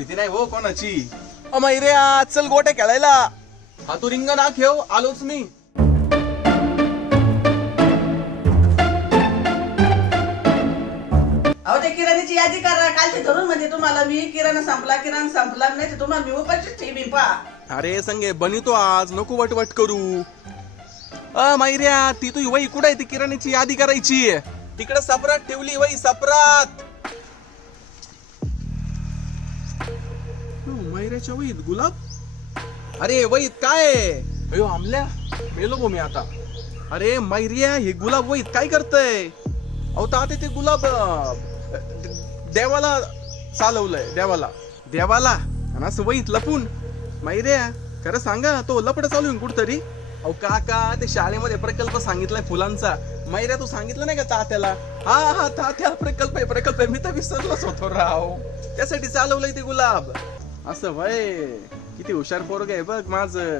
भीती नाही हो कोणाची. मैरे चल गोट्या खेळायला. हा तू रिंग ना खेळ, आलोच मी. अहो ते किराण्याची यादी करा. कालचे धरून म्हणजे तुम्हाला मी किराणा संपला नाही तर तुम्हाला मी उपाशी ठेवी पा. अरे संगे बनितो आज, नको वटवट करू. मैऱ्या ती तू वही कुठे आहे? ती किराण्याची यादी करायची. तिकडे सपरात ठेवली वही, सपरात. मैऱ्याच्या वहीत गुलाब. अरे वहीत काय आहे? अयो आमल्या मेलो गो मी आता. अरे मैऱ्या हे गुलाब वहीत काय करतय? अहो ताते ते गुलाब देवाला चालवलंय, देवाला आणि असं वहीत लपून. मैऱ्या खरं सांगा, तो लपड चालू आहे कुठतरी. अहो काका ते शाळेमध्ये प्रकल्प सांगितलाय फुलांचा. मैऱ्या तू सांगितलं नाही का तात्याला? हा तात्या प्रकल्प आहे. मी तर विसरलोच होतो राव. त्यासाठी चालवलंय ते गुलाब. असं वय किती हुशार पोरग आहे बघ माझं.